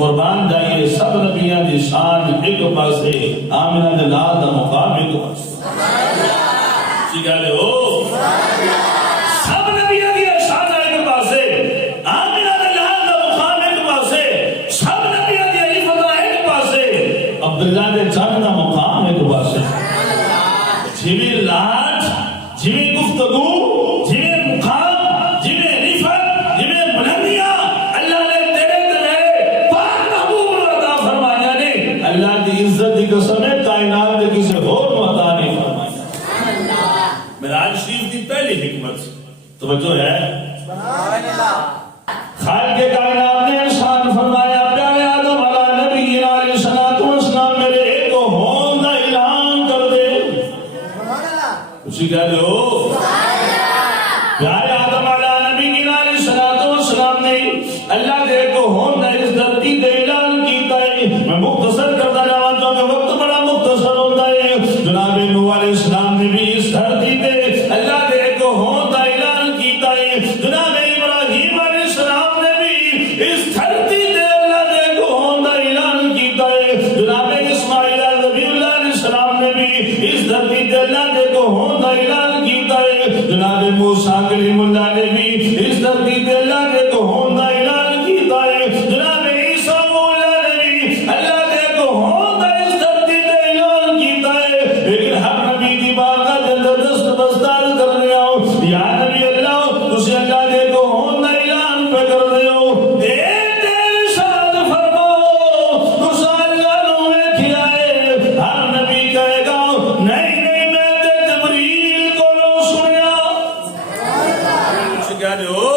قربان جائیے سب نبیاں دی شان ایک پاسے آمنہ دے لال دا مقام ایک پاسے جی گالے ہو سب نبیاں دی شان ایک پاسے آمنہ دے لال دا مقام ایک پاسے سب نبیاں دی عفت ایک پاسے عبداللہ دے جان دا مقام ایک پاسے جیویں لاج جیویں گفتگو جیویں مقام جیویں عفت جیویں بلندیاں اللہ نے تیرے تے میرے پاک محبوب کو عطا فرمایا نے اللہ کی عزت کی قسم ہے کائنات کے کسی اور کو عطا نہیں فرمایا معراج شریف کی پہلی حکمت توجہ ہے سبحان اللہ خالق کائنات نے ارشاد فرمایا پیارے آدم علیہ نبی علیہ الصلوۃ والسلام میرے ایک ہون دا اعلان کر دے سبحان اللہ اسی کہہ دو پیارے آدم علیہ نبی علیہ الصلوۃ والسلام نے اللہ دے کو ہون دا اس دھرتی دے اعلان کیتا ہے میں مختصر کرتا جاواں کیونکہ وقت بڑا مختصر ہوتا ہے جناب نوح علیہ السلام نے بھی اس دھرتی تے اللہ دے کو ہون دا اعلان کیتا ہے جناب ابراہیم علیہ السلام نے بھی اس دھرتی تے اللہ دے کو ہون دا اعلان کیتا ہے جناب اسماعیل نبی اللہ علیہ السلام نے بھی اس دھرتی تے اللہ دے کو ہون دا اعلان کیتا ہے جناب موسیٰ کلیم اللہ نے بھی اس دھرتی تے اللہ دے کو ہون دا اعلان کیتا ہے جناب عیسیٰ مولا نے بھی اللہ دے کو ہون دا اس دھرتی تے اعلان کیتا ہے لیکن ہر نبی دی بارگاہ دے اندر دست بستار کر رہے ہو یا نبی اللہ تسی اللہ دے کو ہون دا اعلان پہ کر رہے ہو اے تیرے شاد فرماؤ تسا اللہ نو ویکھیا ہے ہر نبی کہے گا نہیں نہیں میں تے جبریل کو نو سنیا کیا دو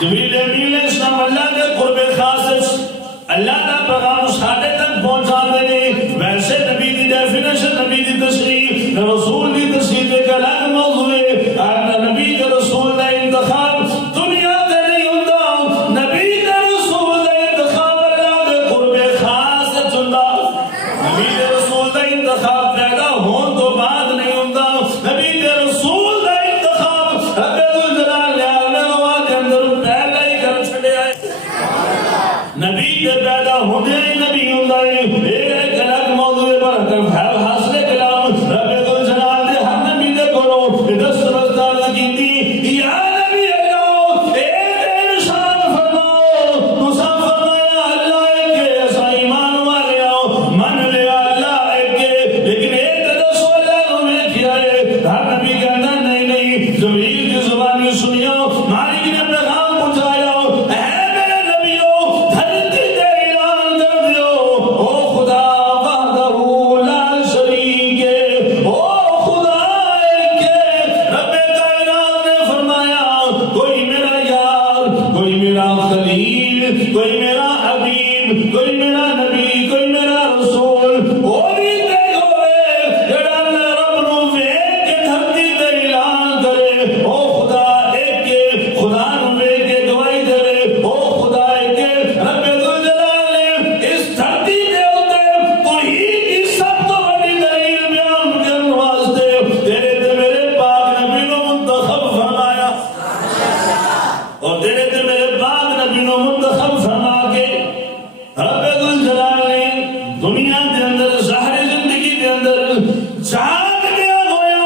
جبریل امین علیہ السلام اللہ کے قرب خاص اللہ کا پیغام ساڈے تک پہنچا دے ویسے نبی دی ڈیفینیشن نبی دی تشریح رسول دی تشریح ایک الگ موضوع ہے نبی کے رسول کا انتخاب دنیا تے نہیں ہوندا نبی کے رسول کا انتخاب اللہ کے قرب خاص چندا نبی کے رسول کا انتخاب پیدا ہون تو بعد نہیں ہوندا نبی کے رسول کا انتخاب رب الجلال نے اپنے نوا کے اندر پہلے ہی کر چھڑیا ہے نبی کے پیدا ہونے ہی نبی ہوندا ہے ایک الگ موضوع پر ہے حاصل کلام رب الجلال نے ہر نبی دے کولوں دست بستار کیتی یا نبی اللہ اے ارشاد فرماؤ تسا فرمایا اللہ کے اسا ایمان والے آؤ من لیا اللہ کے لیکن ایک رسول اللہ نو ویکھیا ہے ہر نبی کہندا نہیں نہیں جبریل کی زبانی سنیا مالک نے پیغام پہنچایا اے میرے نبیو دھرتی تے اعلان کر دیو او خدا وحدہ لا شریک ہے او خدا ایک ہے رب کائنات نے فرمایا کوئی میرا یار کوئی میرا خلیل کوئی میرا حبیب کوئی میرا نبی کوئی میرا رسول وہ بھی تے ہوئے جڑا رب نو ویکھ کے دھرتی تے اعلان کرے او خدا ایک ہے خدا نو ویکھ کے گواہی دے او خدا ایک ہے رب الجلال نے اس دھرتی دے اوتے توحید کی سب تو بڑی دلیل بیان کرن واسطے تیرے تے میرے پاک نبی نو منتخب فرمایا اور تیرے تے میرے پاک نبی نو منتخب فرما کے رب الجلال نے دنیا دے اندر ظاہر زندگی دے اندر جاگ دیا ہویا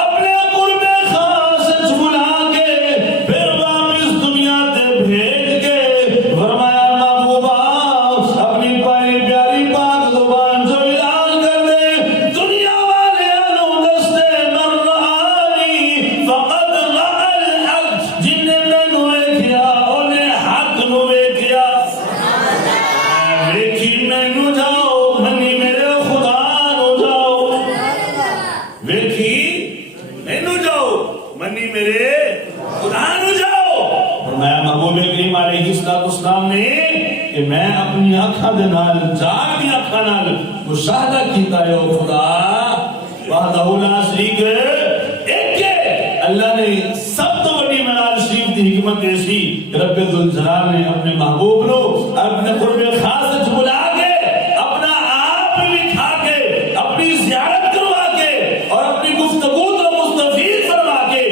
اپنے قرب خاص وچ بلا کے پھر واپس دنیا تے بھیج کے فرمایا محبوبا اپنی پائی پیاری پاک زبان جو اعلان کر دے دنیا والے انو دستے من رآنی فقد رأى الحق جن نے مینوں ویکھیا اونے حق نو ویکھیا ویکھی مینوں جاؤ منی میرے خدا نو جاؤ ویکھی مینوں جاؤ منی میرے خدا نو جاؤ فرمایا محبوب کریم علیہ السلام نے کہ میں اپنی آنکھاں دے نال جاگ دی آنکھاں نال مشاہدہ کیتا ہے او خدا وحدہ لا شریک ایک ہے اللہ نے سب تو بڑی معراج شریف دی حکمت ایسی رب الجلال نے اپنے محبوب نو اپنے قرب خاص وچ بلا کے اپنا آپ بھی کھا کے اپنی زیارت کروا کے اور اپنی گفتگو تو مستفید فرما کے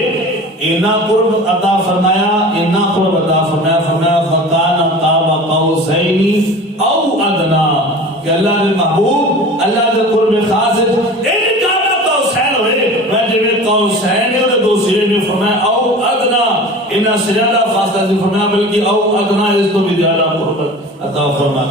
اینا قرب عطا فرمایا اینا قرب عطا فرمایا فرمایا فکان قاب قوس قوسین او ادنا کہ اللہ کے محبوب اللہ کے قرب خاص ان کعبہ قوسین ہوئے میں جب قوسین اور دو سرے نے فرمایا او ادنا ان سرے کا فاصلہ سے فرمایا بلکہ او ادنا اس کو بھی زیادہ قربت عطا فرما